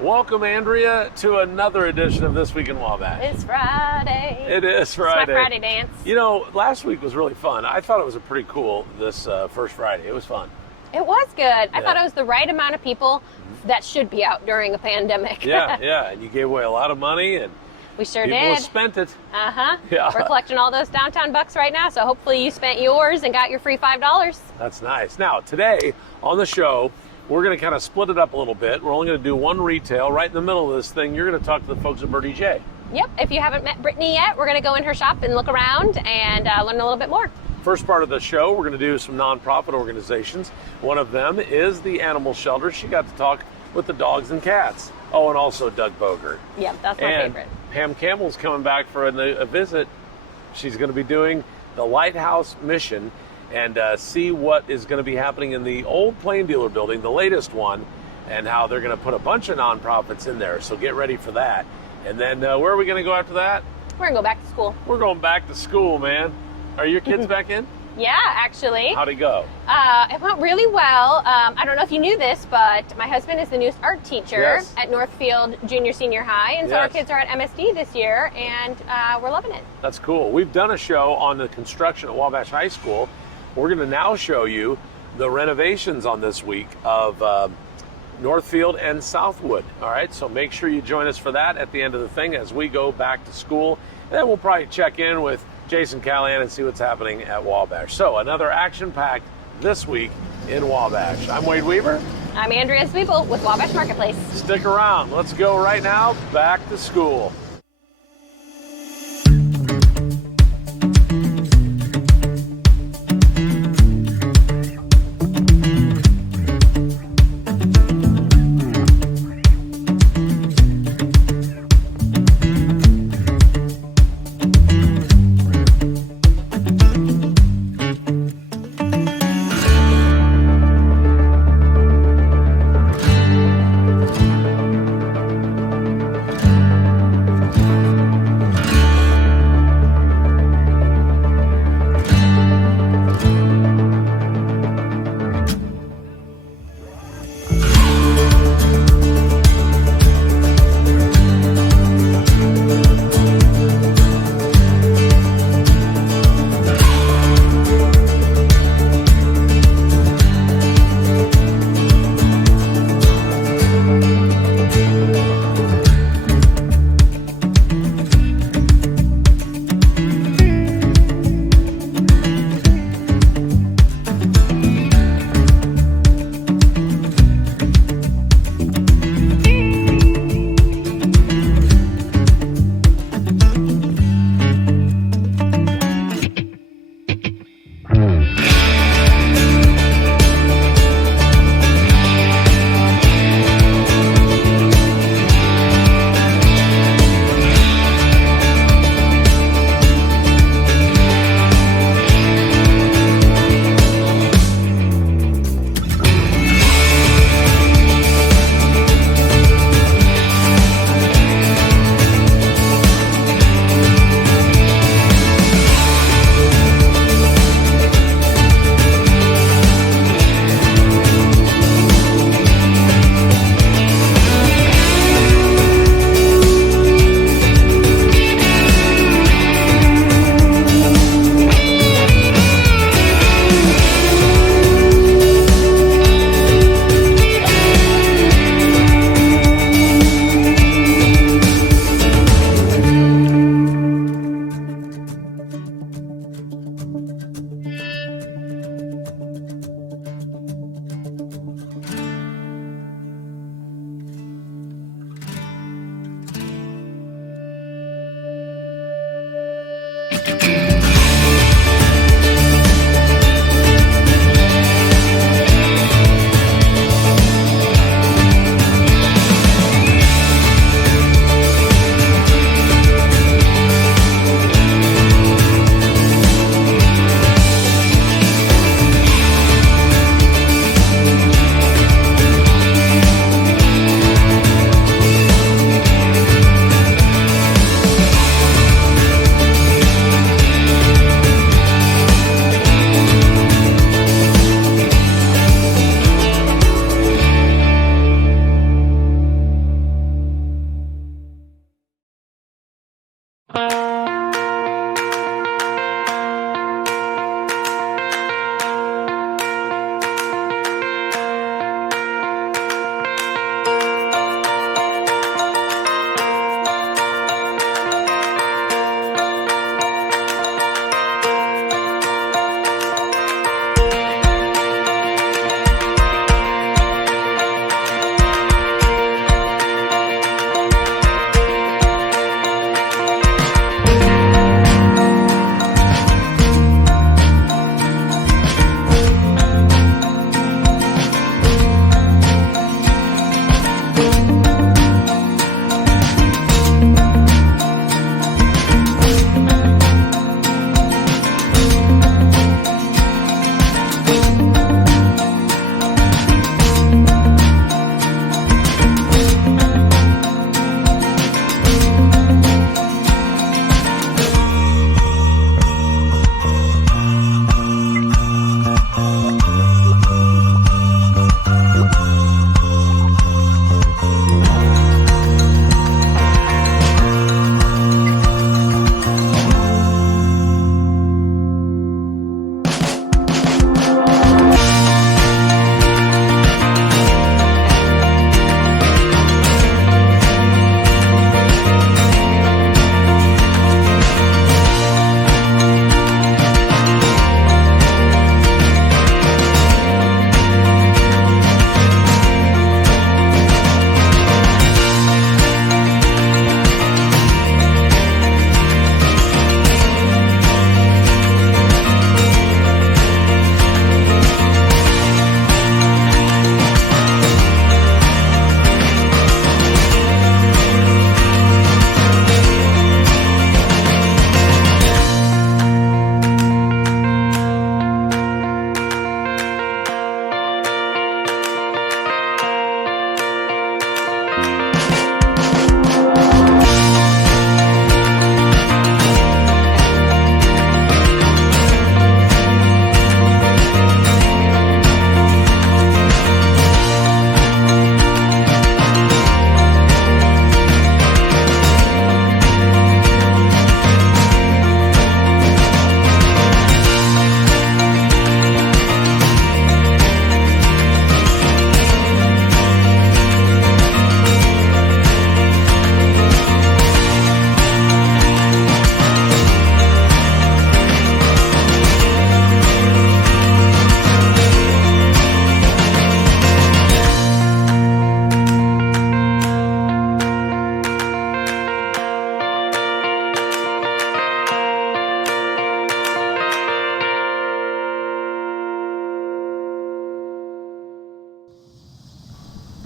Welcome, Andrea, to another edition of This Week in Wabash. It's Friday. It is Friday. It's my Friday dance. You know, last week was really fun. I thought it was a pretty cool, this first Friday. It was fun. It was good. I thought it was the right amount of people that should be out during a pandemic. Yeah. And you gave away a lot of money, and we sure people did. spent it. Uh-huh. Yeah. We're collecting all those downtown bucks right now, so hopefully you spent yours and got your free $5. That's nice. Now, today on the show, we're going to kind of split it up a little bit. We're only going to do one retail. Right in the middle of this thing, you're going to talk to the folks at Birdie J. Yep. If you haven't met Brittany yet, we're going to go in her shop and look around and learn a little bit more. First part of the show, we're going to do some nonprofit organizations. One of them is the Animal Shelter. She got to talk with the dogs and cats. Oh, and also Doug Bogert. Yep, that's my favorite. Pam Campbell's coming back for a visit. She's going to be doing the Lighthouse Mission and see what is going to be happening in the old Plain Dealer building, the latest one, and how they're going to put a bunch of nonprofits in there. So get ready for that. And then where are we going to go after that? We're going to go back to school. We're going back to school, man. Are your kids back in? Yeah, actually. How'd it go? It went really well. I don't know if you knew this, but my husband is the new art teacher at Northfield Junior Senior High, and so our kids are at MSD this year, and we're loving it. That's cool. We've done a show on the construction at Wabash High School. We're going to now show you the renovations on this week of Northfield and Southwood. All right, so make sure you join us for that at the end of the thing as we go back to school. And then we'll probably check in with Jason Callahan and see what's happening at Wabash. So another action-packed This Week in Wabash. I'm Wade Weaver. I'm Andrea Zwiebel with Wabash Marketplace. Stick around. Let's go right now back to school.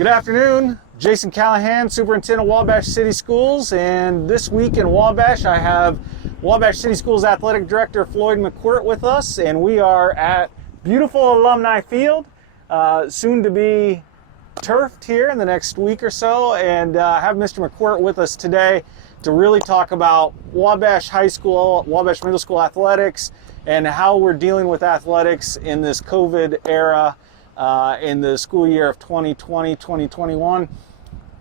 Good afternoon, Jason Callahan, Superintendent of Wabash City Schools, and this week in Wabash I have Wabash City Schools Athletic Director Floyd McQuirt with us, and we are at beautiful Alumni Field, soon to be turfed here in the next week or so, and have Mr. McQuirt with us today to really talk about Wabash High School, Wabash Middle School athletics, and how we're dealing with athletics in this COVID era in the school year of 2020-2021.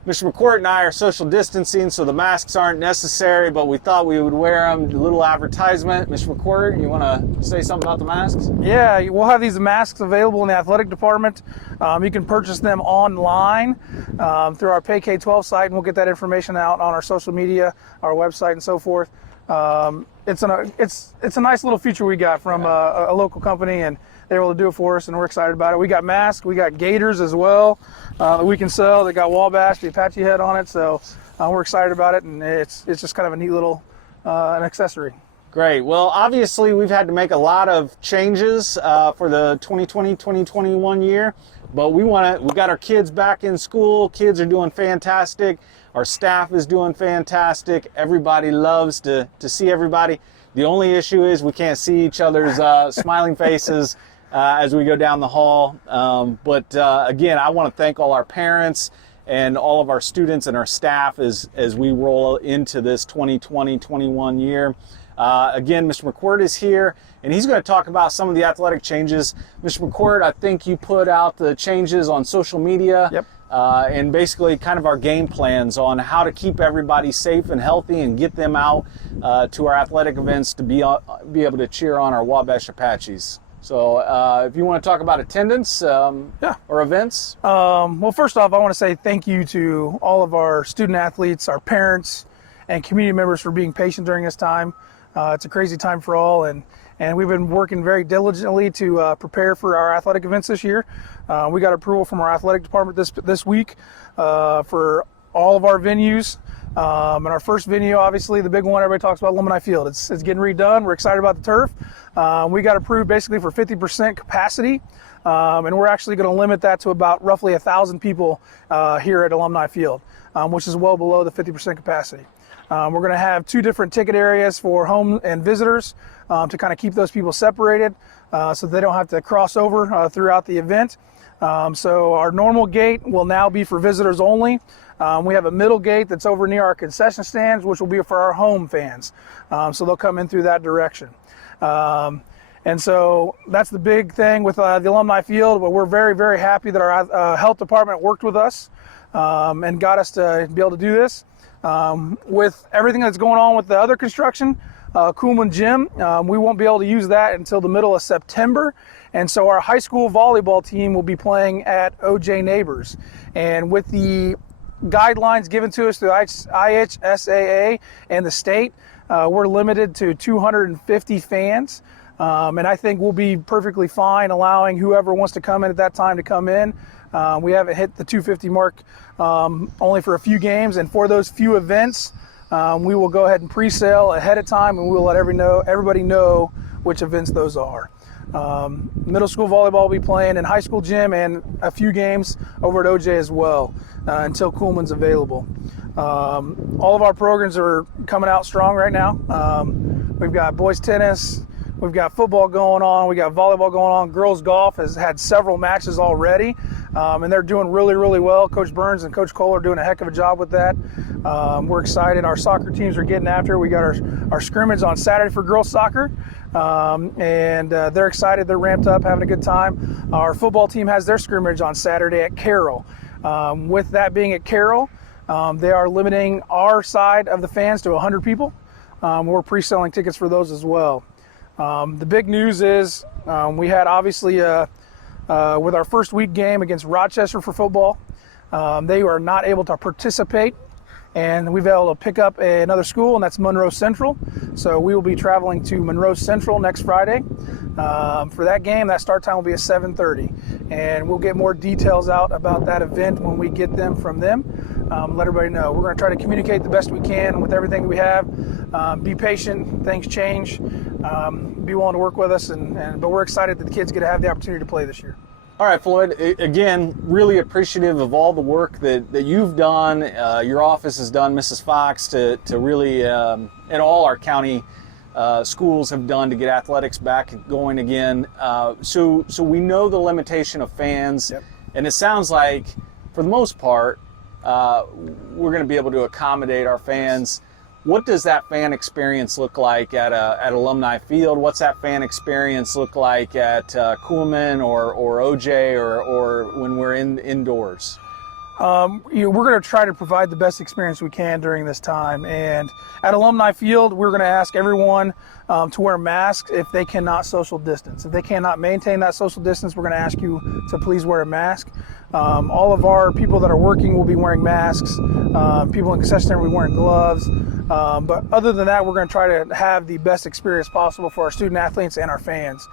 Mr. McQuirt and I are social distancing, so the masks aren't necessary, but we thought we would wear them. A little advertisement. Mr. McQuirt, you want to say something about the masks? Yeah, we'll have these masks available in the athletic department. You can purchase them online through our Pay K-12 site, and we'll get that information out on our social media, our website, and so forth. It's a nice little feature we got from a local company, and they're able to do it for us, and we're excited about it. We got masks, we got gaiters as well that we can sell. They got Wabash, the Apache head on it, so we're excited about it, and it's just kind of a neat little an accessory. Great. Well, obviously we've had to make a lot of changes for the 2020-2021 year, but we got our kids back in school. Kids are doing fantastic. Our staff is doing fantastic. Everybody loves to see everybody. The only issue is we can't see each other's smiling faces as we go down the hall. But again, I want to thank all our parents and all of our students and our staff as we roll into this 2020-21 year. Again, Mr. McQuirt is here, and he's going to talk about some of the athletic changes. Mr. McQuirt, I think you put out the changes on social media. Yep. And basically kind of our game plans on how to keep everybody safe and healthy and get them out to our athletic events to be able to cheer on our Wabash Apaches. So if you want to talk about attendance or events. Well, first off, I want to say thank you to all of our student athletes, our parents, and community members for being patient during this time. It's a crazy time for all, and we've been working very diligently to prepare for our athletic events this year. We got approval from our athletic department this week for all of our venues. And our first venue, obviously, the big one everybody talks about, Alumni Field. It's getting redone. We're excited about the turf. We got approved basically for 50% capacity, and we're actually going to limit that to about roughly 1,000 people here at Alumni Field, which is well below the 50% capacity. We're going to have 2 different ticket areas for home and visitors to kind of keep those people separated so they don't have to cross over throughout the event. So our normal gate will now be for visitors only. We have a middle gate that's over near our concession stands, which will be for our home fans. So they'll come in through that direction. And so that's the big thing with the Alumni Field, but we're very, very happy that our health department worked with us and got us to be able to do this. With everything that's going on with the other construction, Coolman Gym, we won't be able to use that until the middle of September. And so our high school volleyball team will be playing at OJ Neighbors. And with the guidelines given to us through IHSAA and the state, we're limited to 250 fans. And I think we'll be perfectly fine allowing whoever wants to come in at that time to come in. We haven't hit the 250 mark only for a few games, and for those few events, we will go ahead and pre-sale ahead of time, and we will let everybody know which events those are. Middle school volleyball will be playing in high school gym and a few games over at OJ as well until Coolman's available. All of our programs are coming out strong right now. We've got boys tennis, we've got football going on, we got volleyball going on. Girls golf has had several matches already, and they're doing really, really well. Coach Burns and Coach Cole are doing a heck of a job with that. We're excited. Our soccer teams are getting after it. We got our scrimmage on Saturday for girls soccer, and they're excited. They're ramped up, having a good time. Our football team has their scrimmage on Saturday at Carroll. With that being at Carroll, they are limiting our side of the fans to 100 people. We're pre-selling tickets for those as well. The big news is we had obviously with our first week game against Rochester for football, they are not able to participate, and we've been able to pick up another school, and that's Monroe Central. So we will be traveling to Monroe Central next Friday for that game. That start time will be at 7:30, and we'll get more details out about that event when we get them from them. Let everybody know. We're going to try to communicate the best we can with everything that we have. Be patient. Things change. Be willing to work with us, but we're excited that the kids get to have the opportunity to play this year. All right, Floyd, again, really appreciative of all the work that you've done, your office has done, Mrs. Fox, to really, and all our county schools have done to get athletics back going again. So we know the limitation of fans, Yep. and it sounds like, for the most part, we're going to be able to accommodate our fans. What does that fan experience look like at Alumni Field? What's that fan experience look like at Kuhlman or OJ or when we're indoors? We're going to try to provide the best experience we can during this time. And at Alumni Field, we're going to ask everyone to wear masks if they cannot social distance. If they cannot maintain that social distance, we're going to ask you to please wear a mask. All of our people that are working will be wearing masks. People in concession will be wearing gloves. But other than that, we're going to try to have the best experience possible for our student athletes and our fans.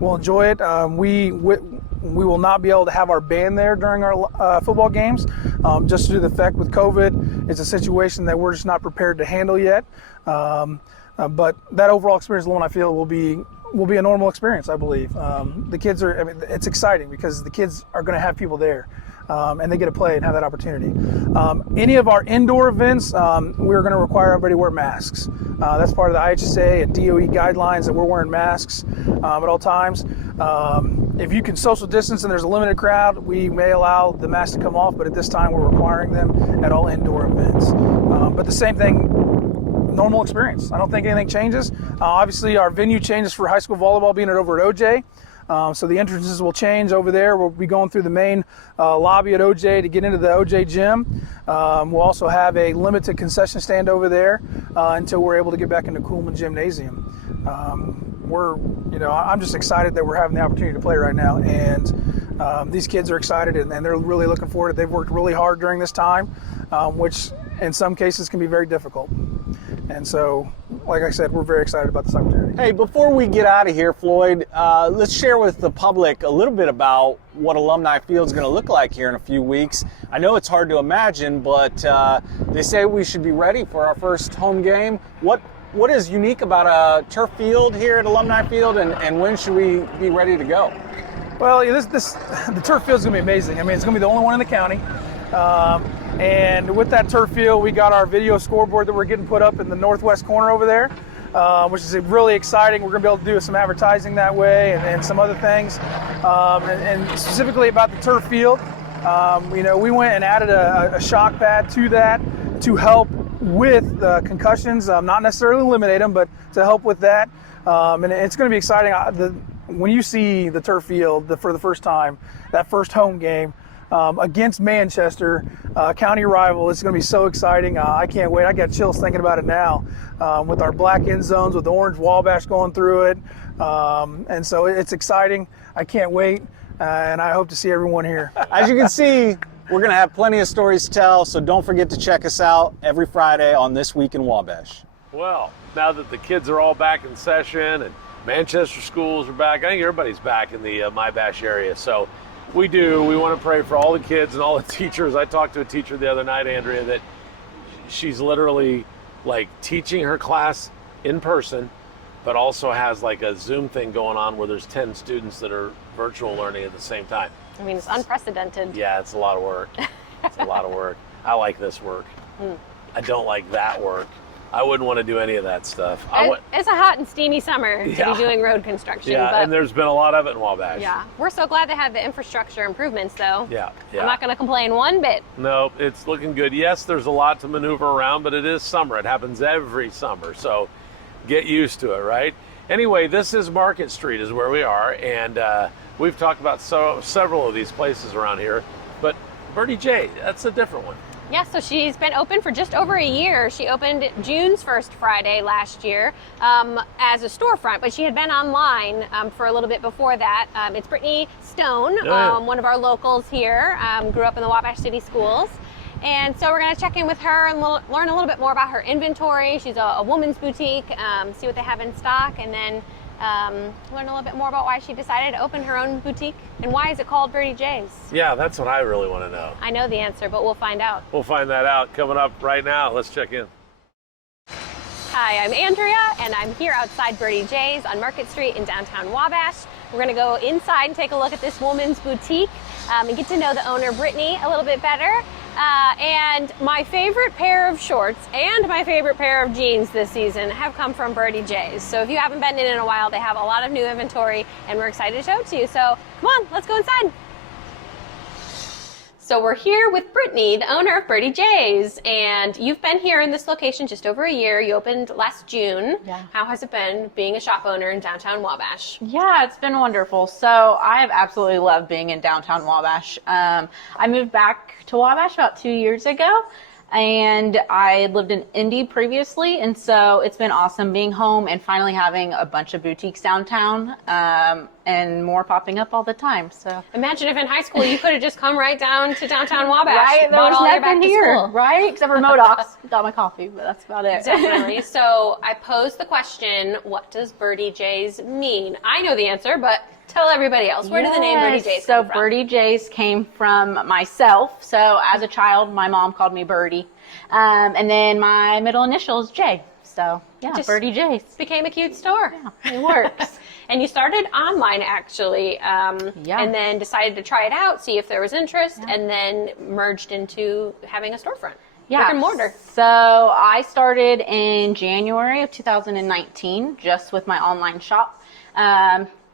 We'll enjoy it. We will not be able to have our band there during our football games, just due to the fact with COVID. It's a situation that we're just not prepared to handle yet. But that overall experience at Alumni Field will be a normal experience, I believe. The kids it's exciting because the kids are going to have people there. And they get to play and have that opportunity. Any of our indoor events, we're going to require everybody to wear masks. That's part of the IHSA and DOE guidelines that we're wearing masks at all times. If you can social distance and there's a limited crowd, we may allow the masks to come off, but at this time we're requiring them at all indoor events. But the same thing, normal experience. I don't think anything changes. Obviously, our venue changes for high school volleyball being over at OJ. So the entrances will change over there. We'll be going through the main lobby at OJ to get into the OJ gym. We'll also have a limited concession stand over there until we're able to get back into Kuhlman Gymnasium. I'm just excited that we're having the opportunity to play right now, and these kids are excited and they're really looking forward to it. They've worked really hard during this time, which in some cases can be very difficult. And so, like I said, we're very excited about this opportunity. Hey, before we get out of here, Floyd, let's share with the public a little bit about what Alumni Field is going to look like here in a few weeks. I know it's hard to imagine, but they say we should be ready for our first home game. What is unique about a turf field here at Alumni Field, and when should we be ready to go? Well, the turf field is going to be amazing. I mean, it's going to be the only one in the county. And with that turf field, we got our video scoreboard that we're getting put up in the northwest corner over there, which is really exciting. We're going to be able to do some advertising that way and some other things. And specifically about the turf field, we went and added a shock pad to that to help with concussions, not necessarily eliminate them, but to help with that. And it's going to be exciting. When you see the turf field for the first time, that first home game, against Manchester, county rival. It's going to be so exciting. I can't wait. I got chills thinking about it now, with our black end zones, with the orange Wabash going through it. And so it's exciting. I can't wait, and I hope to see everyone here. As you can see, we're going to have plenty of stories to tell, so don't forget to check us out every Friday on This Week in Wabash. Well, now that the kids are all back in session and Manchester schools are back, I think everybody's back in the MyBash area. So we want to pray for all the kids and all the teachers. I talked to a teacher the other night, Andrea, that she's literally like teaching her class in person, but also has like a Zoom thing going on where there's 10 students that are virtual learning at the same time. I mean, it's unprecedented. Yeah, it's a lot of work. It's a lot of work. I like this work. I don't like that work. I wouldn't want to do any of that stuff. It's a hot and steamy summer to be doing road construction. Yeah, but and there's been a lot of it in Wabash. Yeah, we're so glad they have the infrastructure improvements, though. Yeah. I'm not going to complain one bit. No, it's looking good. Yes, there's a lot to maneuver around, but it is summer. It happens every summer, so get used to it, right? Anyway, this is Market Street is where we are, and we've talked about several of these places around here, but Birdie J, that's a different one. Yeah, so she's been open for just over a year. She opened June's first Friday last year as a storefront, but she had been online for a little bit before that. It's Brittany Stone, one of our locals here, grew up in the Wabash City Schools. And so we're going to check in with her and learn a little bit more about her inventory. She's a woman's boutique, see what they have in stock, and then learn a little bit more about why she decided to open her own boutique and why is it called Birdie J's? Yeah, that's what I really want to know. I know the answer, but we'll find out. We'll find that out coming up right now. Let's check in. Hi, I'm Andrea, and I'm here outside Birdie J's on Market Street in downtown Wabash. We're gonna go inside and take a look at this woman's boutique and get to know the owner, Brittany, a little bit better. And my favorite pair of shorts and my favorite pair of jeans this season have come from Birdie J's. So if you haven't been in a while, they have a lot of new inventory and we're excited to show it to you. So come on, let's go inside. So we're here with Brittany, the owner of Birdie J's, and you've been here in this location just over a year. You opened last June. Yeah. How has it been being a shop owner in downtown Wabash? Yeah, it's been wonderful. So I have absolutely loved being in downtown Wabash. I moved back to Wabash about 2 years ago, and I lived in Indy previously, and so it's been awesome being home and finally having a bunch of boutiques downtown, and more popping up all the time. So Imagine if in high school you could have just come right down to downtown Wabash, right, there bought was all your back nothing to here, school. right? Except for Modocs. Got my coffee, but that's about it. Definitely. So I posed the question, what does Birdie J's mean? I know the answer, but tell everybody else. Where did the name Birdie J's come from? So Birdie J's came from myself. So as a child, my mom called me Birdie. And then my middle initial is J. So yeah, Just Birdie J's. became a cute store. Yeah, it works. And you started online actually, Yeah. and then decided to try it out, see if there was interest, and then merged into having a storefront. Yeah. Brick and mortar. So I started in January of 2019 just with my online shop.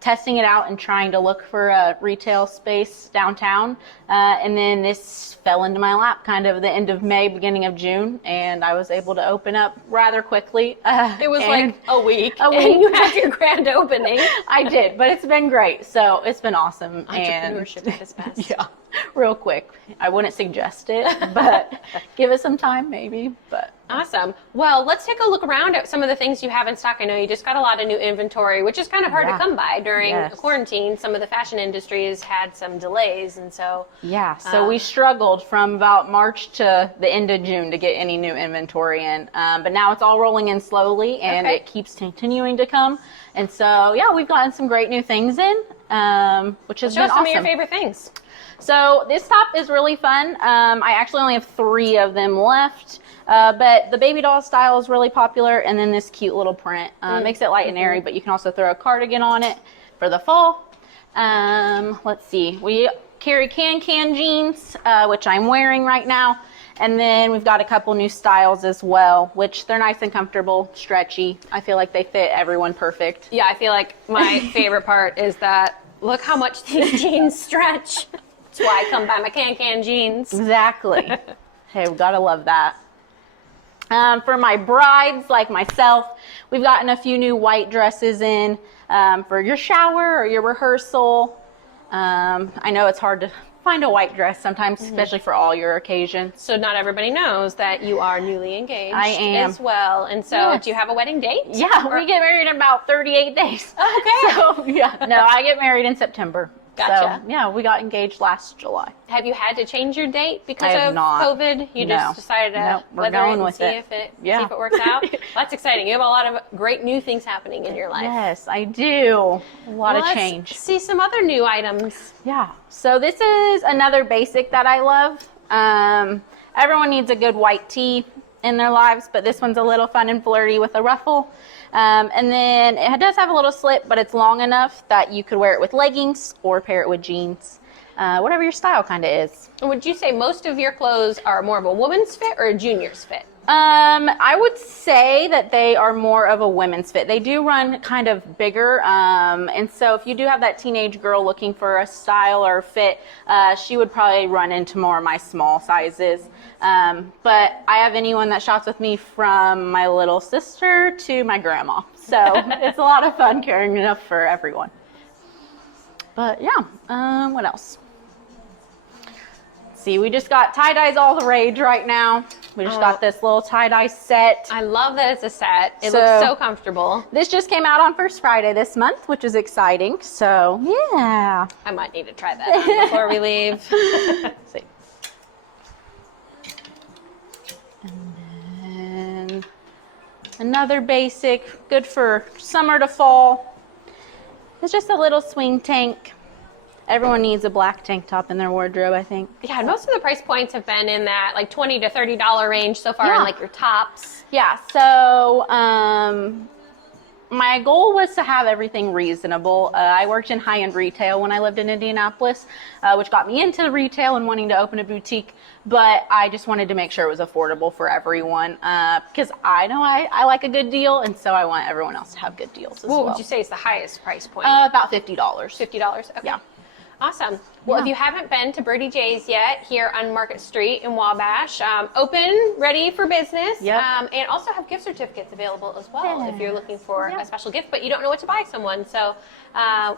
Testing it out and trying to look for a retail space downtown. And then this fell into my lap kind of the end of May, beginning of June, and I was able to open up rather quickly. It was like a week. A And week. you had your grand opening. I did, but it's been great. So it's been awesome. Entrepreneurship at its best. Yeah, real quick. I wouldn't suggest it, but give it some time maybe. But Awesome. Well, let's take a look around at some of the things you have in stock. I know you just got a lot of new inventory, which is kind of hard to Yeah. come by during Yes. quarantine. Some of the fashion industries had some delays, and so yeah, so we struggled from about March to the end of June to get any new inventory in. But now it's all rolling in slowly, and Okay. it keeps continuing to come. And so, yeah, we've gotten some great new things in, which has show been us some awesome. of your favorite things. So this top is really fun. I actually only have 3 of them left, but the baby doll style is really popular, and then this cute little print makes it light and airy, but you can also throw a cardigan on it for the fall. Let's see, we carry can jeans, which I'm wearing right now, and then we've got a couple new styles as well, which they're nice and comfortable, stretchy. I feel like they fit everyone perfect. Yeah, I feel like my favorite part is that look how much these jeans stretch. That's why I come by my can jeans. Exactly. Hey, we've got to love that. For my brides like myself, we've gotten a few new white dresses in for your shower or your rehearsal. I know it's hard to find a white dress sometimes, especially for all your occasions. So not everybody knows that you are newly engaged I am. as well. And so Yes. do you have a wedding date? Yeah, we get married in about 38 days. Okay. So, yeah, no, I get married in September. Gotcha. So, yeah, we got engaged last July. Have you had to change your date because I have of not. COVID? You No. just decided to Nope, we're weather going it and with see it. if it Yeah. see if it works out. Well, that's exciting. You have a lot of great new things happening in your life. Yes, I do. A lot of Let's change. see some other new items. Yeah. So this is another basic that I love. Everyone needs a good white tee in their lives, but this one's a little fun and flirty with a ruffle. And then it does have a little slit, but it's long enough that you could wear it with leggings or pair it with jeans. Whatever your style kind of is. Would you say most of your clothes are more of a woman's fit or a junior's fit? I would say that they are more of a women's fit. They do run kind of bigger, and so if you do have that teenage girl looking for a style or fit, she would probably run into more of my small sizes. But I have anyone that shops with me from my little sister to my grandma, so it's a lot of fun carrying enough for everyone. But yeah, what else? See, we just got tie-dyes all the rage right now. We just got this little tie-dye set. I love that it's a set. It So- looks so comfortable. This just came out on First Friday this month, which is exciting. So, yeah. I might need to try that on before we leave. Let's see. And then another basic, good for summer to fall. It's just a little swing tank. Everyone needs a black tank top in their wardrobe, I think. Yeah, and most of the price points have been in that like $20 to $30 range so far Yeah. in like your tops. Yeah, so My goal was to have everything reasonable. I worked in high-end retail when I lived in Indianapolis, which got me into retail and wanting to open a boutique. But I just wanted to make sure it was affordable for everyone, because I know I like a good deal, and so I want everyone else to have good deals as well. What would you say is the highest price point? About $50. $50? Okay. Yeah. Awesome. Well, if you haven't been to Birdie J's yet, here on Market Street in Wabash, open, ready for business, Yep. And also have gift certificates available as well if you're looking for Yeah. a special gift, but you don't know what to buy someone. So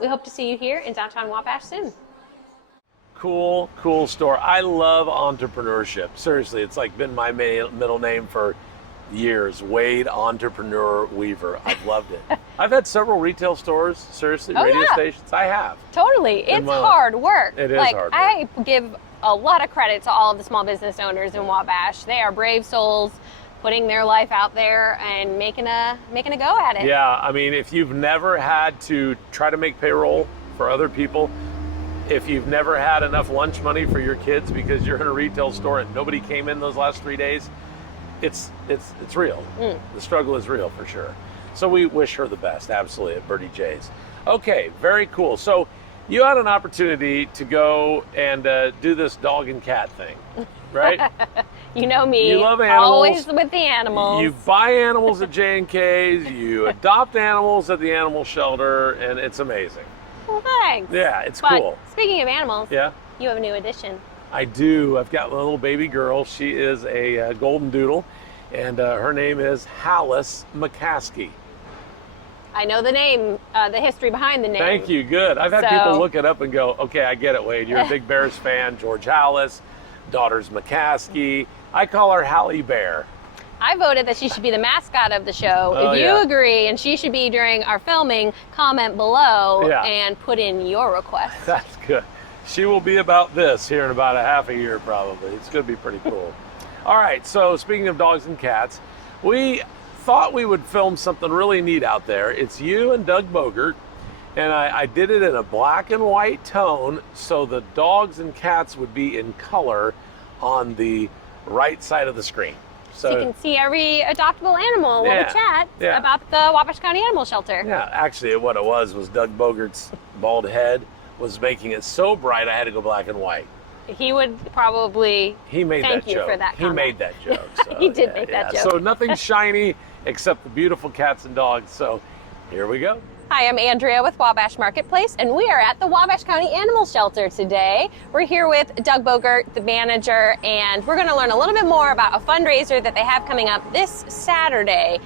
we hope to see you here in downtown Wabash soon. Cool store. I love entrepreneurship. Seriously, it's like been my middle name for years. Wade Entrepreneur Weaver. I've loved it. I've had several retail stores, seriously, radio yeah. stations. I have. Totally. It's my life. hard work. It is like, hard work. I give a lot of credit to all of the small business owners in Wabash. They are brave souls, putting their life out there and making a go at it. Yeah, I mean, if you've never had to try to make payroll for other people, if you've never had enough lunch money for your kids because you're in a retail store and nobody came in those last 3 days, it's real. The struggle is real for sure. So we wish her the best, absolutely, at Birdie J's. Okay, very cool. So you had an opportunity to go and do this dog and cat thing, right? You know me. You love animals. Always with the animals. You buy animals at J&K's, you adopt animals at the animal shelter, and it's amazing. Well, thanks. Yeah, it's But cool. speaking of animals, Yeah, you have a new addition. I do. I've got a little baby girl. She is a golden doodle, and her name is Hallis McCaskey. I know the name, the history behind the name. Thank you. Good. I've had So- people look it up and go, okay, I get it, Wade. You're a big Bears fan. George Hallis, daughter's McCaskey. I call her Halle Bear. I voted that she should be the mascot of the show. Oh, if you yeah. agree, and she should be during our filming, comment below Yeah. and put in your request. That's good. She will be about this here in about a half a year, probably. It's going to be pretty cool. All right, so speaking of dogs and cats, we thought we would film something really neat out there. It's you and Doug Bogert, and I did it in a black and white tone so the dogs and cats would be in color on the right side of the screen. So you can see every adoptable animal while we chat about the Wabash County Animal Shelter. Yeah, actually what it was Doug Bogert's bald head was making it so bright I had to go black and white. He would probably Thank thank you joke. for that He comment. made that joke. So, He did make that joke. So nothing shiny except the beautiful cats and dogs. So here we go. Hi, I'm Andrea with Wabash Marketplace, and we are at the Wabash County Animal Shelter today. We're here with Doug Bogert, the manager, and we're going to learn a little bit more about a fundraiser that they have coming up this Saturday.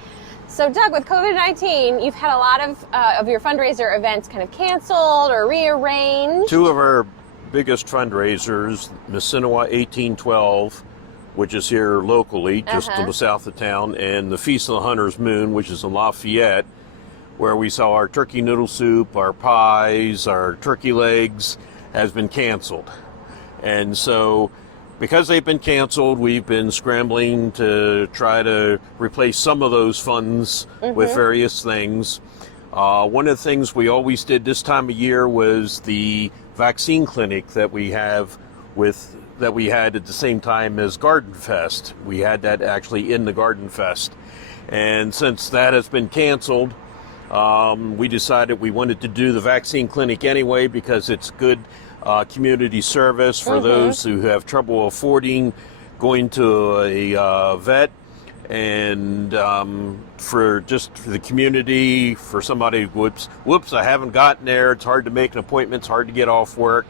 So, Doug, with COVID-19, you've had a lot of your fundraiser events kind of canceled or rearranged. Two of our biggest fundraisers, Missinawa 1812, which is here locally, just to the south of town, and the Feast of the Hunter's Moon, which is in Lafayette, where we saw our turkey noodle soup, our pies, our turkey legs, has been canceled. And so, because they've been canceled, we've been scrambling to try to replace some of those funds with various things. One of the things we always did this time of year was the vaccine clinic that we had at the same time as Garden Fest. We had that actually in the Garden Fest. And since that has been canceled, we decided we wanted to do the vaccine clinic anyway because it's good community service for those who have trouble affording going to a vet, and for the community, for somebody whoops, I haven't gotten there, it's hard to make an appointment, it's hard to get off work.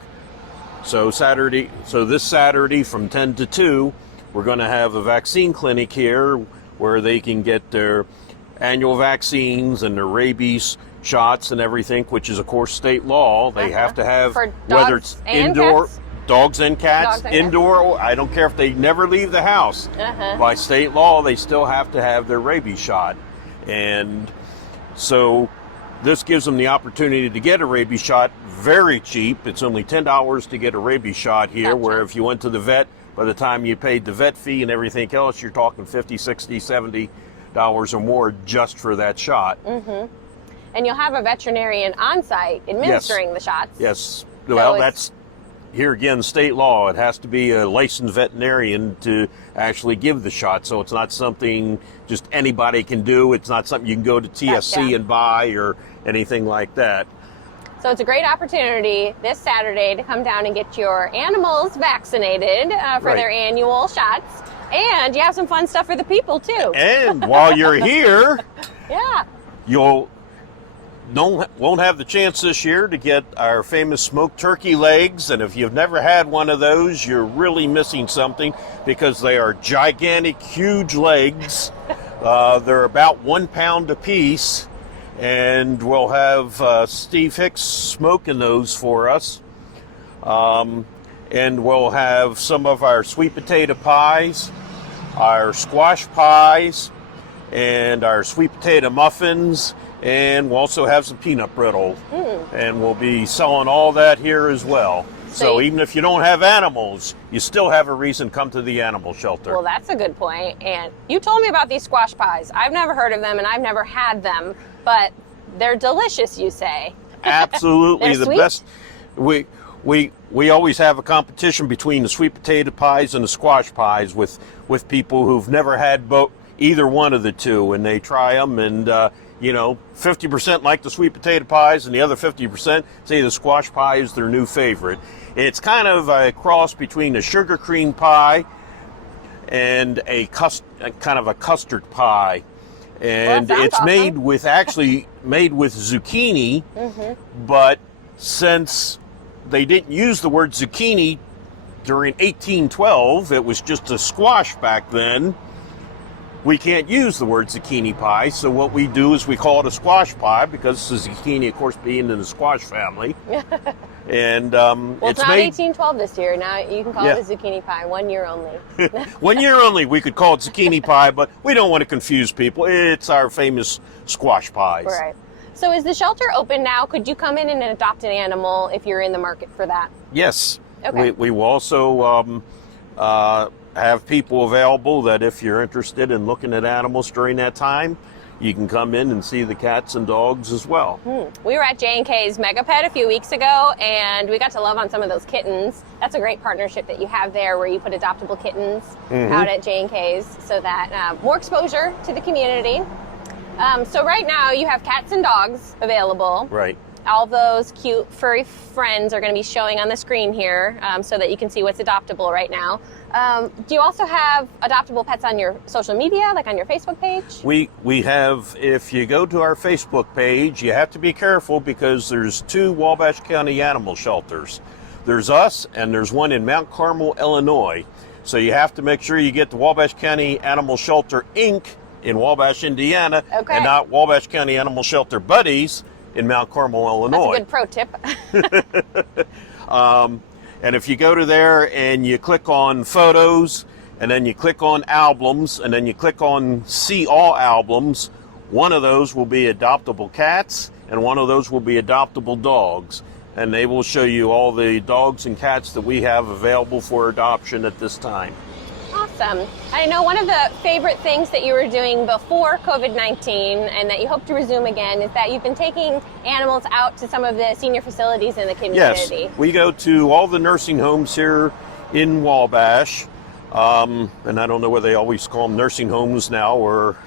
So this Saturday from 10 to 2, we're going to have a vaccine clinic here where they can get their annual vaccines and their rabies shots and everything, which is of course state law. They have to have, For whether dogs it's and indoor, cats? dogs and cats, Dogs and indoor, I don't care if they never leave the house. By state law, they still have to have their rabies shot. And so this gives them the opportunity to get a rabies shot very cheap. It's only $10 to get a rabies shot here, where if you went to the vet, by the time you paid the vet fee and everything else, you're talking $50, $60, $70 or more just for that shot. And you'll have a veterinarian on site administering the shots. Yes. So Well, it's- here again, state law, it has to be a licensed veterinarian to actually give the shot. So it's not something just anybody can do. It's not something you can go to TSC Gotcha. and buy or anything like that. So it's a great opportunity this Saturday to come down and get your animals vaccinated for Right. their annual shots. And you have some fun stuff for the people too. And while you're here, Yeah. you'll won't have the chance this year to get our famous smoked turkey legs, and if you've never had one of those, you're really missing something, because they are gigantic, huge legs. They're about 1 pound a piece, and we'll have Steve Hicks smoking those for us. And we'll have some of our sweet potato pies, our squash pies, and our sweet potato muffins, and we'll also have some peanut brittle. And we'll be selling all that here as well. So even if you don't have animals, you still have a reason to come to the animal shelter. Well, that's a good point. And you told me about these squash pies. I've never heard of them and I've never had them, but they're delicious, you say. Absolutely They're the sweet? best. We always have a competition between the sweet potato pies and the squash pies with people who've never had either one of the two, and they try them, and 50% like the sweet potato pies, and the other 50% say the squash pie is their new favorite. It's kind of a cross between a sugar cream pie and a kind of a custard pie. And Well, that it's sounds made awesome. made with zucchini, but since they didn't use the word zucchini during 1812, it was just a squash back then. We can't use the word zucchini pie, so what we do is we call it a squash pie, because the zucchini, of course, being in the squash family. And Well, it's not made 1812 this year. Now you can call Yeah. it a zucchini pie. 1 year only. 1 year only. We could call it zucchini pie, but we don't want to confuse people. It's our famous squash pies. Right. So is the shelter open now? Could you come in and adopt an animal if you're in the market for that? Yes. Okay. We will also have people available that if you're interested in looking at animals during that time, you can come in and see the cats and dogs as well. We were at J&K's Mega Pet a few weeks ago, and we got to love on some of those kittens. That's a great partnership that you have there, where you put adoptable kittens out at J&K's, so that more exposure to the community. So right now you have cats and dogs available. Right. All those cute furry friends are going to be showing on the screen here, so that you can see what's adoptable right now. Do you also have adoptable pets on your social media, like on your Facebook page? We have, if you go to our Facebook page, you have to be careful, because there's 2 Wabash County animal shelters. There's us, and there's one in Mount Carmel, Illinois. So you have to make sure you get the Wabash County Animal Shelter Inc. in Wabash, Indiana, Okay. and not Wabash County Animal Shelter Buddies in Mount Carmel, Illinois. That's a good pro tip. And if you go to there and you click on photos, and then you click on albums, and then you click on see all albums, one of those will be adoptable cats, and one of those will be adoptable dogs. And they will show you all the dogs and cats that we have available for adoption at this time. Awesome. I know one of the favorite things that you were doing before COVID-19, and that you hope to resume again, is that you've been taking animals out to some of the senior facilities in the Yes, community. we go to all the nursing homes here in Wabash, and I don't know whether they always call them nursing homes now or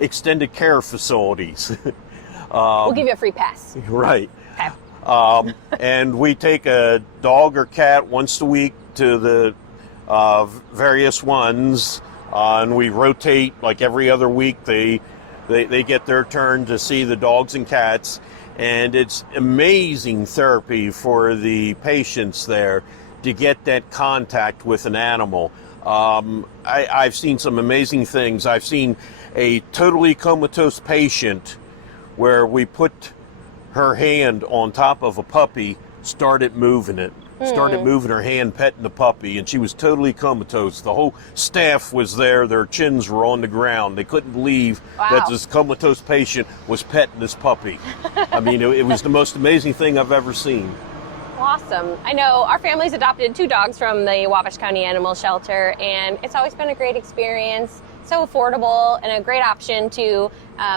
extended care facilities. We'll give you a free pass. Right. Okay. And we take a dog or cat once a week to the various ones, and we rotate like every other week. They get their turn to see the dogs and cats, and it's amazing therapy for the patients there to get that contact with an animal. I've seen some amazing things. I've seen a totally comatose patient where we put her hand on top of a puppy, started moving her hand, petting the puppy, and she was totally comatose. The whole staff was there. Their chins were on the ground. They couldn't believe that this comatose patient was petting this puppy. I mean, it was the most amazing thing I've ever seen. Awesome. I know our family's adopted 2 dogs from the Wabash County Animal Shelter, and it's always been a great experience. So affordable, and a great option to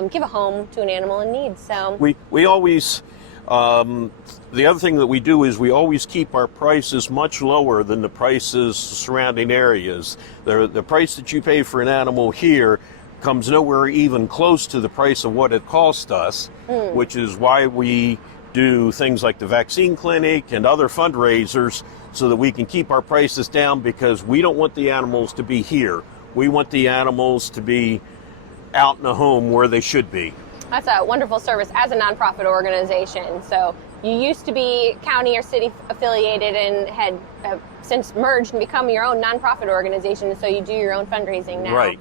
give a home to an animal in need. So We always The other thing that we do is we always keep our prices much lower than the prices surrounding areas. The price that you pay for an animal here comes nowhere even close to the price of what it cost us, which is why we do things like the vaccine clinic and other fundraisers so that we can keep our prices down, because we don't want the animals to be here. We want the animals to be out in the home where they should be. That's a wonderful service as a nonprofit organization. So you used to be county or city affiliated and had since merged and become your own nonprofit organization. So you do your own fundraising now. Right.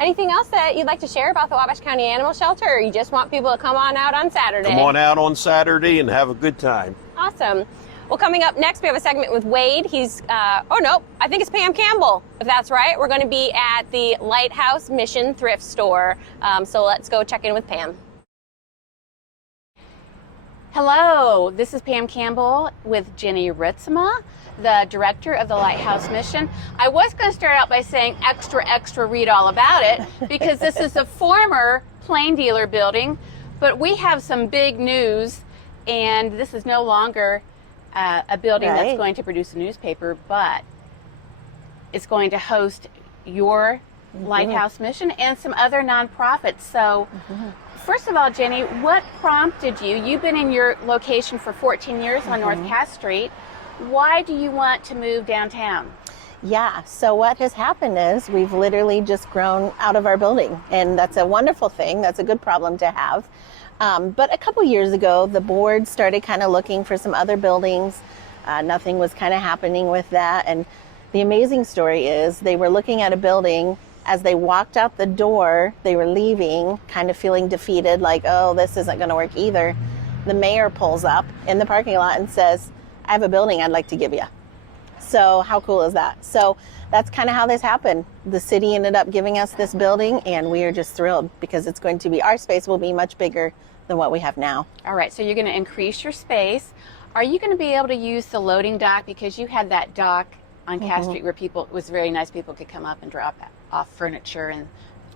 Anything else that you'd like to share about the Wabash County Animal Shelter, or you just want people to come on out on Saturday? Come on out on Saturday and have a good time. Awesome. Well, coming up next, we have a segment with Wade. He's, oh no, I think it's Pam Campbell, if that's right. We're going to be at the Lighthouse Mission Thrift Store. So let's go check in with Pam. Hello, this is Pam Campbell with Jenny Ritzema, the director of the Lighthouse Mission. I was going to start out by saying extra, read all about it, because this is a former plain dealer building, but we have some big news, and this is no longer a building that's going to produce a newspaper, but it's going to host your Lighthouse Mission and some other nonprofits. So first of all, Jenny, what prompted you? You've been in your location for 14 years on North Cass Street. Why do you want to move downtown? Yeah, so what has happened is we've literally just grown out of our building, and that's a wonderful thing. That's a good problem to have. But a couple years ago, the board started kind of looking for some other buildings. Nothing was kind of happening with that. And the amazing story is they were looking at a building. As they walked out the door, they were leaving, kind of feeling defeated, like, oh, this isn't going to work either. The mayor pulls up in the parking lot and says, I have a building I'd like to give you. So how cool is that? So that's kind of how this happened. The city ended up giving us this building, and we are just thrilled because it's going to be, our space will be much bigger than what we have now. All right, so you're going to increase your space. Are you going to be able to use the loading dock? Because you had that dock on Cass Street where people, it was very nice, people could come up and drop off furniture and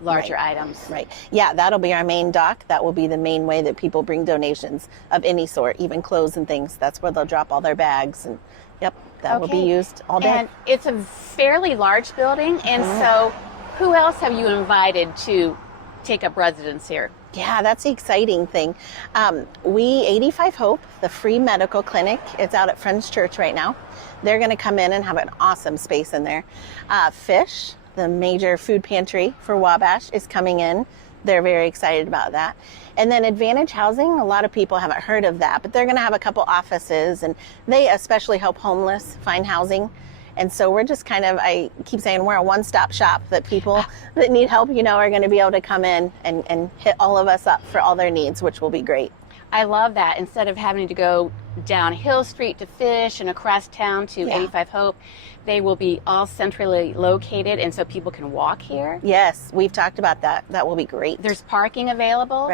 larger items. Right. Yeah, that'll be our main dock. That will be the main way that people bring donations of any sort, even clothes and things. That's where they'll drop all their bags, and that will be used all day. And it's a fairly large building, and so who else have you invited to take up residence here? Yeah, that's the exciting thing. 85 Hope, the free medical clinic, it's out at Friends Church right now. They're going to come in and have an awesome space in there. Fish, the major food pantry for Wabash, is coming in. They're very excited about that. And then Advantage Housing, a lot of people haven't heard of that, but they're going to have a couple offices, and they especially help homeless find housing. And so we're just kind of, I keep saying we're a one-stop shop that people that need help, are going to be able to come in and hit all of us up for all their needs, which will be great. I love that. Instead of having to go down Hill Street to Fish and across town to 85 Hope, they will be all centrally located, and so people can walk here. Yes, we've talked about that. That will be great. There's parking available?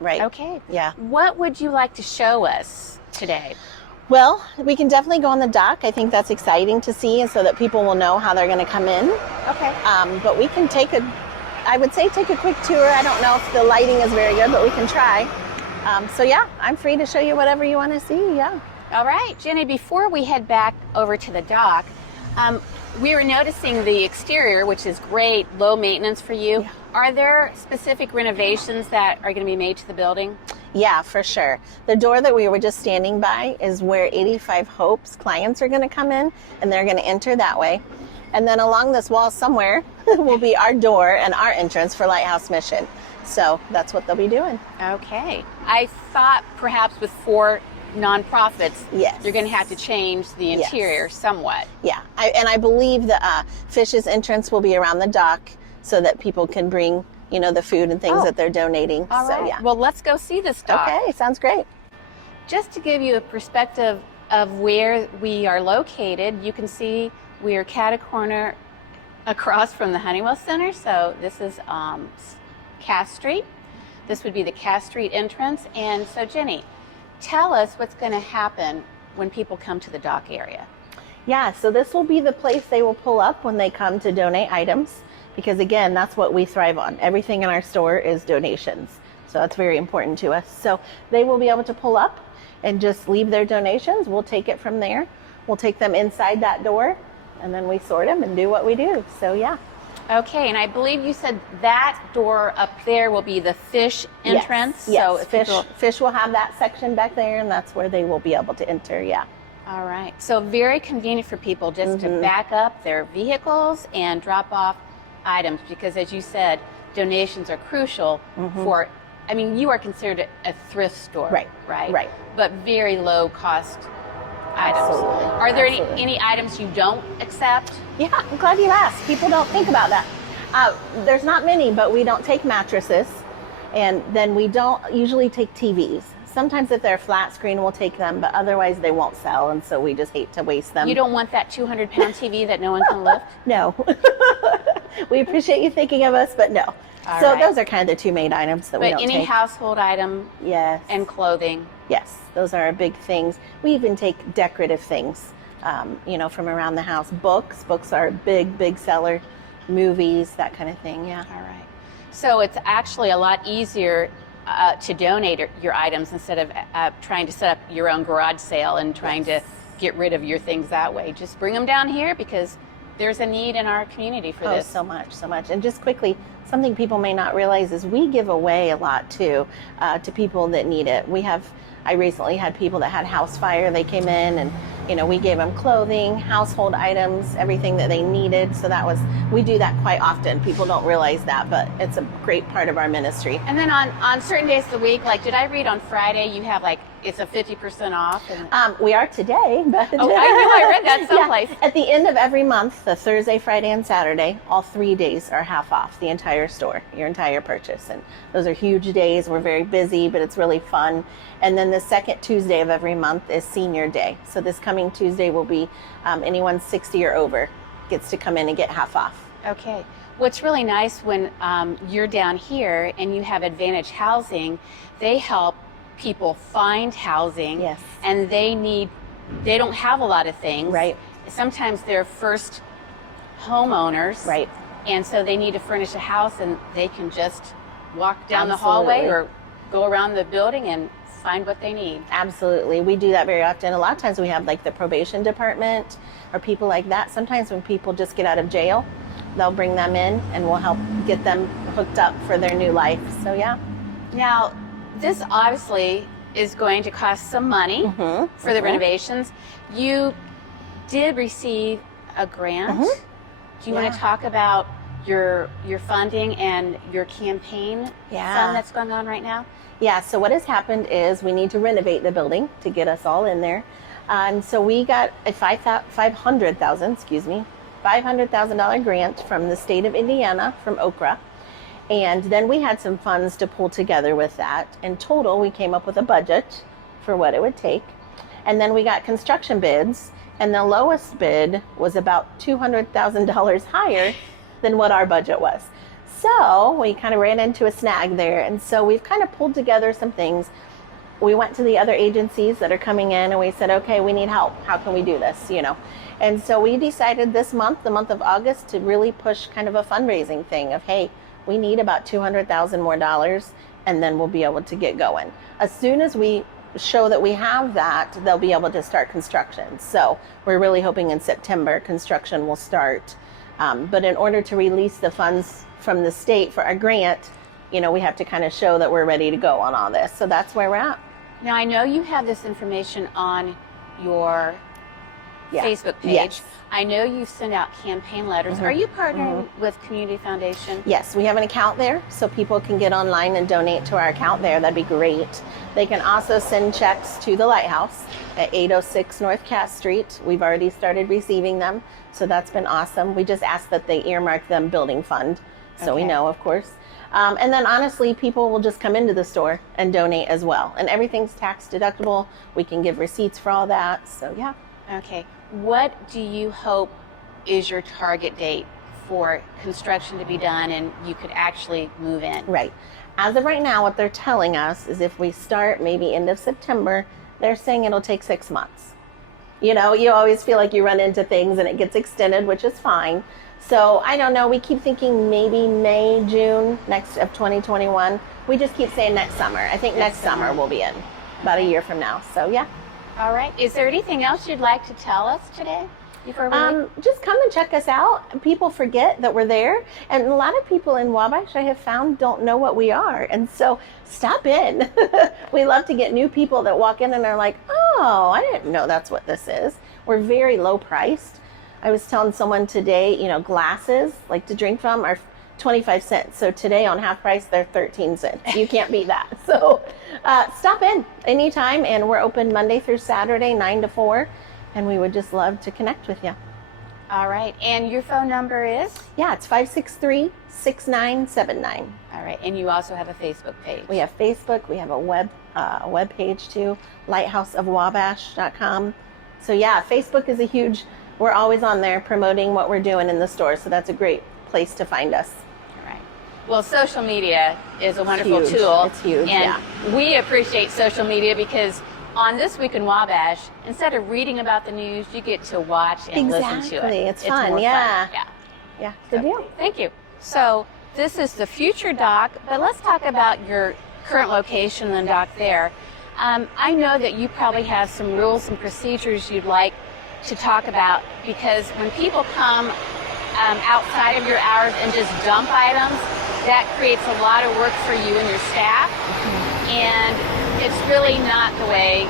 Right. Okay. Yeah. What would you like to show us today? Well, we can definitely go on the dock. I think that's exciting to see, and so that people will know how they're going to come in. Okay. But we can take a quick tour. I don't know if the lighting is very good, but we can try. So yeah, I'm free to show you whatever you want to see. Yeah. All right, Jenny, before we head back over to the dock, we were noticing the exterior, which is great, low maintenance for you. Yeah. Are there specific renovations that are going to be made to the building? Yeah, for sure. The door that we were just standing by is where 85 Hope's clients are going to come in, and they're going to enter that way. And then along this wall somewhere will be our door and our entrance for Lighthouse Mission. So that's what they'll be doing. Okay. I thought perhaps with 4 nonprofits, yes, you're going to have to change the interior somewhat. Yeah, I believe the Fish's entrance will be around the dock so that people can bring, the food and things that they're donating. All right. Yeah. Well, let's go see this dock. Okay, sounds great. Just to give you a perspective of where we are located, you can see we are cat-a-corner across from the Honeywell Center. So this is Cass Street. This would be the Cass Street entrance. And so, Jenny, tell us what's going to happen when people come to the dock area. Yeah, so this will be the place they will pull up when they come to donate items, because again, that's what we thrive on. Everything in our store is donations. So that's very important to us. So they will be able to pull up and just leave their donations. We'll take it from there. We'll take them inside that door, and then we sort them and do what we do. So yeah. Okay, and I believe you said that door up there will be the fish entrance. Yes, So if fish will have that section back there, and that's where they will be able to enter. Yeah. All right. So very convenient for people just to back up their vehicles and drop off items, because as you said, donations are crucial for, I mean, you are considered a thrift store. Right. Right. Right. But very low cost items. Absolutely. Are there Absolutely. any items you don't accept? Yeah, I'm glad you asked. People don't think about that. There's not many, but we don't take mattresses, and then we don't usually take TVs. Sometimes if they're flat screen, we'll take them, but otherwise they won't sell, and so we just hate to waste them. You don't want that 200-pound TV that no one can lift? No. We appreciate you thinking of us, but no. All So right. those are kind of the two main items that we But don't any take. household item Yes. and clothing. Yes, those are our big things. We even take decorative things, from around the house. Books are a big seller. Movies, that kind of thing, yeah. All right. So it's actually a lot easier to donate your items instead of trying to set up your own garage sale and trying to get rid of your things that way. Just bring them down here because there's a need in our community for this. So much. And just quickly, something people may not realize is we give away a lot too to people that need it. I recently had people that had house fire. They came in and, we gave them clothing, household items, everything that they needed. So we do that quite often. People don't realize that, but it's a great part of our ministry. And then on certain days of the week, like did I read on Friday you have it's a 50% off? And... We are today, but Oh, I know, I read that someplace. Yeah. At the end of every month, the Thursday, Friday, and Saturday, all 3 days are half off the entire store, your entire purchase. And those are huge days. We're very busy, but it's really fun. And then the second Tuesday of every month is Senior Day. So this coming Tuesday will be anyone 60 or over gets to come in and get half off. Okay. What's really nice when you're down here and you have Advantage Housing, they help people find housing. Yes. And they don't have a lot of things. Right. Sometimes they're first homeowners. Right. And so they need to furnish a house and they can just walk down the Absolutely. hallway or go around the building and find what they need. Absolutely. We do that very often. A lot of times we have the probation department or people like that. Sometimes when people just get out of jail, they'll bring them in and we'll help get them hooked up for their new life. So yeah. Now, this obviously is going to cost some money for the renovations. You did receive a grant. Do you want to talk about your funding and your campaign fund that's going on right now? Yeah, so what has happened is we need to renovate the building to get us all in there. And so we got a $500,000 grant from the state of Indiana, from Okra. And then we had some funds to pull together with that. In total, we came up with a budget for what it would take. And then we got construction bids, and the lowest bid was about $200,000 higher than what our budget was. So we kind of ran into a snag there. And so we've kind of pulled together some things. We went to the other agencies that are coming in and we said, okay, we need help. How can we do this? And so we decided this month, the month of August, to really push kind of a fundraising thing of, hey, we need about $200,000 more, and then we'll be able to get going. As soon as we show that we have that, they'll be able to start construction. So we're really hoping in September construction will start. But in order to release the funds from the state for our grant, we have to kind of show that we're ready to go on all this. So that's where we're at. Now, I know you have this information on your Facebook page. Yes. I know you send out campaign letters. Are you partnering with Community Foundation? Yes, we have an account there, so people can get online and donate to our account there. That'd be great. They can also send checks to the Lighthouse at 806 North Cass Street. We've already started receiving them, so that's been awesome. We just ask that they earmark them building fund, so we know, of course. And then honestly, people will just come into the store and donate as well. And everything's tax deductible. We can give receipts for all that, so yeah. Okay. What do you hope is your target date for construction to be done and you could actually move in? Right. As of right now, what they're telling us is if we start maybe end of September, they're saying it'll take 6 months. You always feel like you run into things and it gets extended, which is fine. So I don't know. We keep thinking maybe May, June next of 2021. We just keep saying next summer. I think next summer we'll be in, about a year from now. So yeah. All right. Is there anything else you'd like to tell us today before we leave? Just come and check us out. People forget that we're there, and a lot of people in Wabash I have found don't know what we are, and so stop in. We love to get new people that walk in and are like, oh, I didn't know that's what this is. We're very low priced. I was telling someone today, glasses like to drink from are 25 cents. So today on half price, they're 13 cents. You can't beat that. So stop in anytime, and we're open Monday through Saturday, 9 to 4. And we would just love to connect with you. All right. And your phone number is? Yeah, it's 563-6979. All right. And you also have a Facebook page. We have Facebook. We have a web page too, lighthouseofwabash.com. So yeah, Facebook is we're always on there promoting what we're doing in the store. So that's a great place to find us. All right. Well, social media is a wonderful huge. tool. It's huge, and we appreciate social media because on This Week in Wabash, instead of reading about the news, you get to watch and listen to it. It's fun, more yeah. fun. Yeah, good deal. Thank you. So this is the future dock, but let's talk about your current location and the dock there. I know that you probably have some rules and procedures you'd like to talk about, because when people come outside of your hours and just dump items, that creates a lot of work for you and your staff. And it's really not the way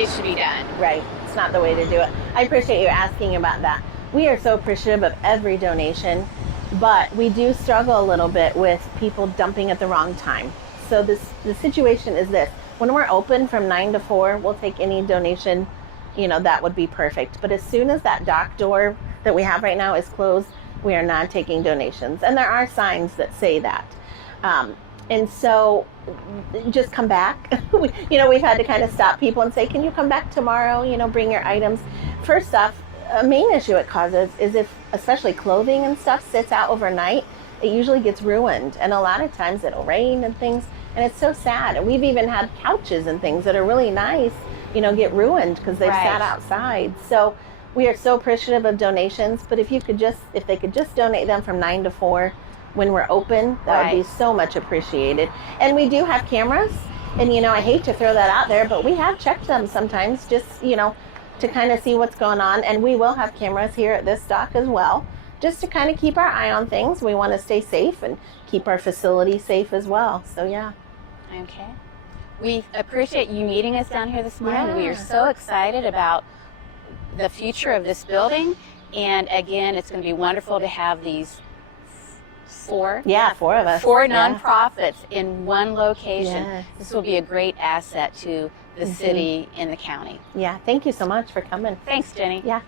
it should be done. Right. It's not the way to do it. I appreciate you asking about that. We are so appreciative of every donation, but we do struggle a little bit with people dumping at the wrong time. So the situation is this. When we're open from 9 to 4, we'll take any donation, that would be perfect. But as soon as that dock door that we have right now is closed, we are not taking donations. And there are signs that say that. And so just come back. We've had to kind of stop people and say, can you come back tomorrow? Bring your items. First off, a main issue it causes is if especially clothing and stuff sits out overnight, it usually gets ruined. And a lot of times it'll rain and things. And it's so sad. And we've even had couches and things that are really nice, get ruined because they've sat outside. So we are so appreciative of donations. But if they could just donate them from 9 to 4, when we're open, that would be so much appreciated. And we do have cameras, and I hate to throw that out there, but we have checked them sometimes just to kind of see what's going on. And we will have cameras here at this dock as well, just to kind of keep our eye on things. We want to stay safe and keep our facility safe as well. So yeah. Okay. We appreciate you meeting us down here this morning. We are so excited about the future of this building, and again, it's going to be wonderful to have these four of us. Four nonprofits in one location. Yes. This will be a great asset to the city and the county. Yeah, thank you so much for coming. Thanks, Jenny. Yeah.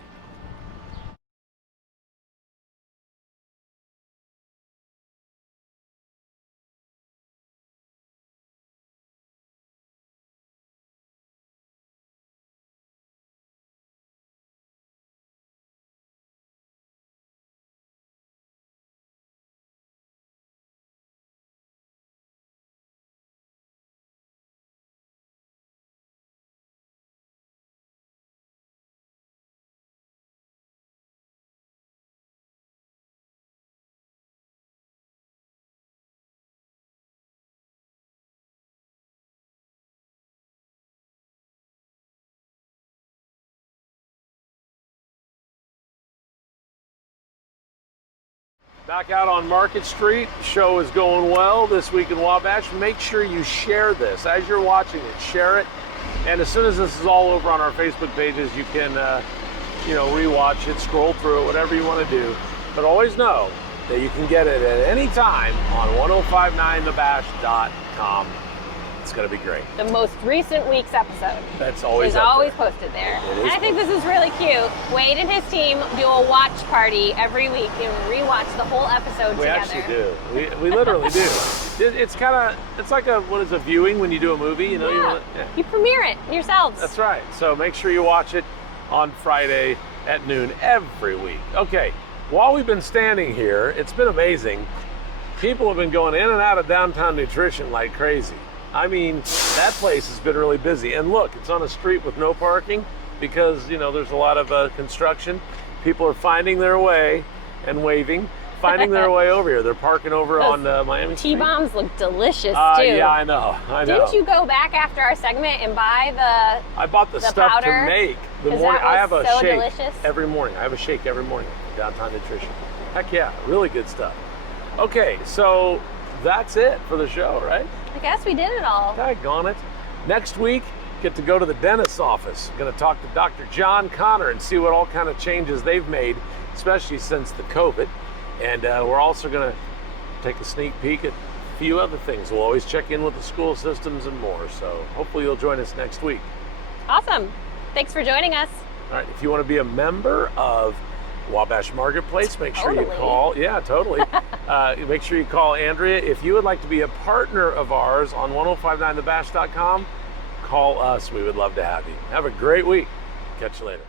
Back out on Market Street, the show is going well this week in Wabash. Make sure you share this. As you're watching it, share it. And as soon as this is all over on our Facebook pages, you can, rewatch it, scroll through it, whatever you want to do. But always know that you can get it at any time on 1059thebash.com. It's going to be great. The most recent week's episode That's always is up always there. posted there. It And is I think this is really cute. Wade and his team do a watch party every week and rewatch the whole episode We together. actually do. We literally do. It's like a viewing when you do a movie, You premiere it yourselves. That's right. So make sure you watch it on Friday at noon every week. Okay, while we've been standing here, it's been amazing. People have been going in and out of downtown nutrition like crazy. I mean, that place has been really busy. And look, it's on a street with no parking because, there's a lot of construction. People are finding their way and waving, finding their way over here. They're parking over on Miami Street. T-bombs look delicious too. Yeah, I know. Didn't you go back after our segment and buy I bought the stuff powder? to make. The 'Cause morning that I have a was so shake delicious. every morning. I have a shake every morning from Downtown Nutrition. Heck yeah, really good stuff. Okay, so that's it for the show, right? I guess we did it all. Daggone it. Next week, get to go to the dentist's office. Going to talk to Dr. John Connor and see what all kind of changes they've made, especially since the COVID. And we're also going to take a sneak peek at a few other things. We'll always check in with the school systems and more. So hopefully you'll join us next week. Awesome. Thanks for joining us. All right, if you want to be a member of Wabash Marketplace, make sure you call. Yeah, totally. Make sure you call Andrea. If you would like to be a partner of ours on 1059thebash.com, call us. We would love to have you. Have a great week. Catch you later.